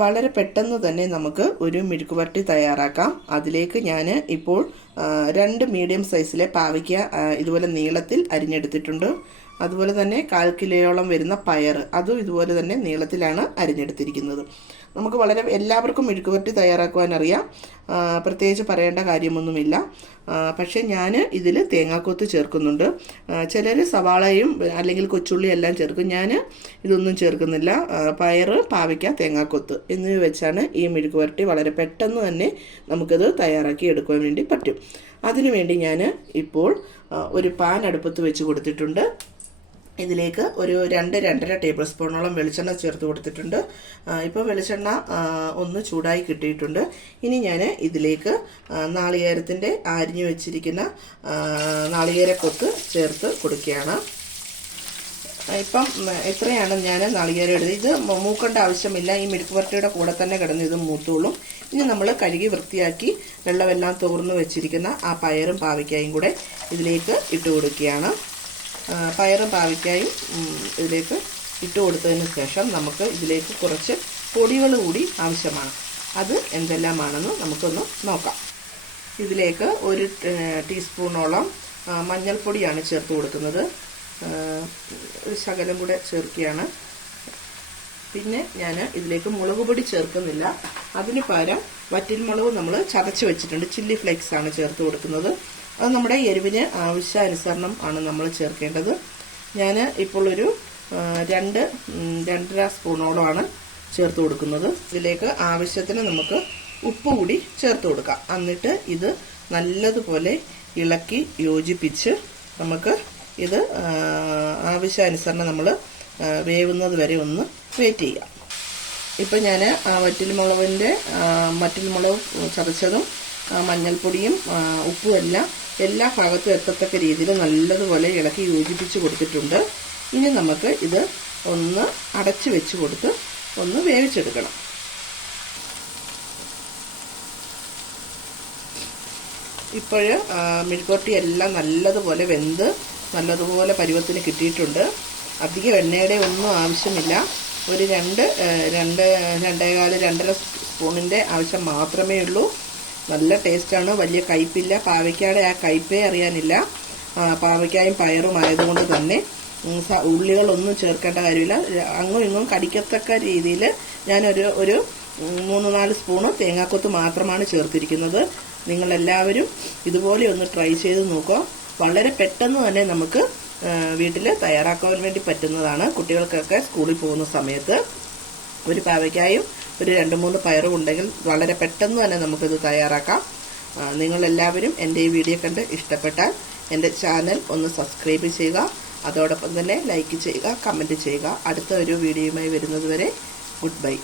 വളരെ പെട്ടെന്ന് തന്നെ നമുക്ക് ഒരു മെഴുക്കുവരട്ടി തയ്യാറാക്കാം. അതിലേക്ക് ഞാൻ ഇപ്പോൾ രണ്ട് മീഡിയം സൈസിലെ പാവയ്ക്ക ഇതുപോലെ നീളത്തിൽ അരിഞ്ഞെടുത്തിട്ടുണ്ട്. അതുപോലെ തന്നെ കാൽ കിലോയോളം വരുന്ന പയർ അതും ഇതുപോലെ തന്നെ നീളത്തിലാണ് അരിഞ്ഞെടുത്തിരിക്കുന്നത്. നമുക്ക് വളരെ എല്ലാവർക്കും മെഴുക്കുവരട്ടി വരട്ടി തയ്യാറാക്കുവാനറിയാം പ്രത്യേകിച്ച് പറയേണ്ട കാര്യമൊന്നുമില്ല. പക്ഷേ ഞാൻ ഇതിൽ തേങ്ങാക്കൊത്ത് ചേർക്കുന്നുണ്ട്. ചിലർ സവാളയും അല്ലെങ്കിൽ കൊച്ചുള്ളി എല്ലാം ചേർക്കും. ഞാൻ ഇതൊന്നും ചേർക്കുന്നില്ല. പയർ പാവയ്ക്ക തേങ്ങാക്കൊത്ത് എന്നിവ വെച്ചാണ് ഈ മെഴുക്ക് പുരട്ടി വളരെ പെട്ടെന്ന് തന്നെ നമുക്കത് തയ്യാറാക്കി എടുക്കുവാൻ വേണ്ടി പറ്റും. അതിനുവേണ്ടി ഞാൻ ഇപ്പോൾ ഒരു പാൻ അടുപ്പത്ത് വെച്ച് കൊടുത്തിട്ടുണ്ട്. ഇതിലേക്ക് ഒരു രണ്ട് രണ്ടര ടേബിൾ സ്പൂണോളം വെളിച്ചെണ്ണ ചേർത്ത് കൊടുത്തിട്ടുണ്ട്. ഇപ്പോൾ വെളിച്ചെണ്ണ ഒന്ന് ചൂടായി കിട്ടിയിട്ടുണ്ട്. ഇനി ഞാൻ ഇതിലേക്ക് നാളികേരത്തിന്റെ അരിഞ്ഞു വെച്ചിരിക്കുന്ന നാളികേര കൊത്ത് ചേർത്ത് കൊടുക്കുകയാണ്. ഇപ്പം എത്രയാണ് ഞാൻ നാളികേരം എടുത്തത്? ഇത് മൂക്കേണ്ട ആവശ്യമില്ല. ഈ മെഴുക്ക് പുരട്ടിയുടെ കൂടെ തന്നെ കിടന്ന് ഇത് മൂത്തോളും. ഇനി നമ്മൾ കഴുകി വൃത്തിയാക്കി വെള്ളമെല്ലാം തോർന്ന് വെച്ചിരിക്കുന്ന ആ പയറും പാവയ്ക്കായും കൂടെ ഇതിലേക്ക് ഇട്ട് കൊടുക്കുകയാണ്. പയറും പാവയ്ക്കായും ഇതിലേക്ക് ഇട്ട് കൊടുത്തതിന് ശേഷം നമുക്ക് ഇതിലേക്ക് കുറച്ച് പൊടികൾ കൂടി ആവശ്യമാണ്. അത് എന്തെല്ലാമാണെന്ന് നമുക്കൊന്ന് നോക്കാം. ഇതിലേക്ക് ഒരു ടീസ്പൂണോളം മഞ്ഞൾപ്പൊടിയാണ് ചേർത്ത് കൊടുക്കുന്നത്. ഒരു ശകലം കൂടെ ചേർക്കുകയാണ്. പിന്നെ ഞാൻ ഇതിലേക്ക് മുളക് പൊടി ചേർക്കുന്നില്ല. അതിന് പകരം വറ്റിൽമുളക് നമ്മൾ ചതച്ച് വെച്ചിട്ടുണ്ട്. ചില്ലി ഫ്ലേക്സ് ആണ് ചേർത്ത് കൊടുക്കുന്നത്. അത് നമ്മുടെ എരിവിന് ആവശ്യാനുസരണം ആണ് നമ്മൾ ചേർക്കേണ്ടത്. ഞാൻ ഇപ്പോൾ ഒരു രണ്ട് രണ്ടര സ്പൂണോളമാണ് ചേർത്ത് കൊടുക്കുന്നത്. ഇതിലേക്ക് ആവശ്യത്തിന് നമുക്ക് ഉപ്പ് കൂടി ചേർത്ത് കൊടുക്കാം. എന്നിട്ട് ഇത് നല്ലതുപോലെ ഇളക്കി യോജിപ്പിച്ച് നമുക്ക് ഇത് ആവശ്യാനുസരണം നമ്മൾ വേവുന്നത് വരെ ഒന്ന് വെയിറ്റ് ചെയ്യാം. ഇപ്പം ഞാൻ വറ്റൽമുളകിന്റെ വറ്റൽമുളക് ചതച്ചതും മഞ്ഞൾപ്പൊടിയും ഉപ്പും എല്ലാം എല്ലാ ഭാഗത്തും എത്തത്തക്ക രീതിയിൽ നല്ലതുപോലെ ഇളക്കി യോജിപ്പിച്ച് കൊടുത്തിട്ടുണ്ട്. ഇനി നമുക്ക് ഇത് ഒന്ന് അടച്ച് വെച്ച് കൊടുത്ത് ഒന്ന് വേവിച്ചെടുക്കണം. ഇപ്പോൾ മെഴുക്കുവരട്ടി എല്ലാം നല്ലതുപോലെ വെന്ത് നല്ലതുപോലെ പരുവത്തിന് കിട്ടിയിട്ടുണ്ട്. അധികം എണ്ണയുടെ ഒന്നും ആവശ്യമില്ല. ഒരു രണ്ട് രണ്ട് രണ്ടേകാൽ രണ്ടര സ്പൂണിന്റെ ആവശ്യം മാത്രമേ ഉള്ളൂ. നല്ല ടേസ്റ്റാണ് വലിയ കയ്പില്ല. പാവയ്ക്കയുടെ ആ കയ്പേ അറിയാനില്ല. പാവയ്ക്കായും പയറും ആയതുകൊണ്ട് തന്നെ ഉള്ളികളൊന്നും ചേർക്കേണ്ട കാര്യമില്ല. അങ്ങും ഇങ്ങും കടിക്കത്തക്ക രീതിയിൽ ഞാനൊരു ഒരു മൂന്ന് നാല് സ്പൂണ് തേങ്ങാക്കൊത്ത് മാത്രമാണ് ചേർത്തിരിക്കുന്നത്. നിങ്ങളെല്ലാവരും ഇതുപോലെ ഒന്ന് ട്രൈ ചെയ്ത് നോക്കുക വളരെ പെട്ടെന്ന് തന്നെ നമുക്ക് വീട്ടിൽ തയ്യാറാക്കാൻ വേണ്ടി പറ്റുന്നതാണ് കുട്ടികൾക്കൊക്കെ സ്കൂളിൽ പോകുന്ന സമയത്ത്. ഒരു പാവയ്ക്കായും ഒരു രണ്ട് മൂന്ന് പയറും ഉണ്ടെങ്കിൽ വളരെ പെട്ടെന്ന് തന്നെ നമുക്കിത് തയ്യാറാക്കാം. നിങ്ങളെല്ലാവരും എന്റെ ഈ വീഡിയോ കണ്ട് ഇഷ്ടപ്പെട്ടാൽ എന്റെ ചാനൽ ഒന്ന് സബ്സ്ക്രൈബ് ചെയ്യുക. അതോടൊപ്പം തന്നെ ലൈക്ക് ചെയ്യുക കമന്റ് ചെയ്യുക. അടുത്ത ഒരു വീഡിയോയുമായി വരുന്നത് വരെ ഗുഡ് ബൈ.